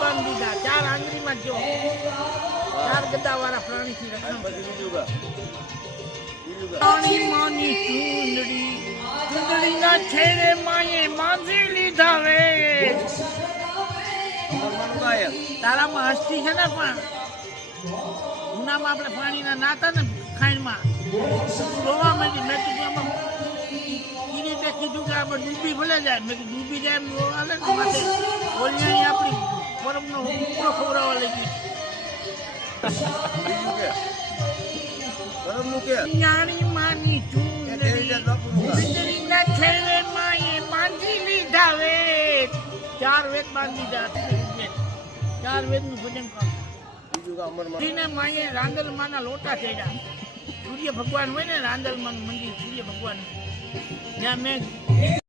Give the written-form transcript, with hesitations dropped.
બાંધી દીધા, 4 આંગળીમાં જો 4 ગદાવાળા પ્રાણીથી રક્ષણ. રાણી માની ચૂંદડીના છેડે માએ માંજી લીધા વે. તારામાં હસ્તી છે ને, પણ ઉનામાં આપણે પાણીના નાતા ને ખાઈણમાં જોવા માંડી. મેં કીધું આમાં રીતે કીધું કે આમાં ડૂબી ભલે જાય. મેં કીધું ડૂબી જાય એમ હાલે ને માથે ઓલિયાની આપણી પરમનો ઉપરો ખવડાવવા લઈ ગઈ. નાની માની ચૂંદડીના છેડે માએ માંજી લીધા વે. 4 વેદ બાંધી દીધા. 4 વેદનું ભજન કરો. માએ રાંદલમાના લોટા ચડ્યા. સૂર્ય ભગવાન હોય ને, રાંદલમાનું મંદિર સૂર્ય ભગવાન, ત્યાં મેં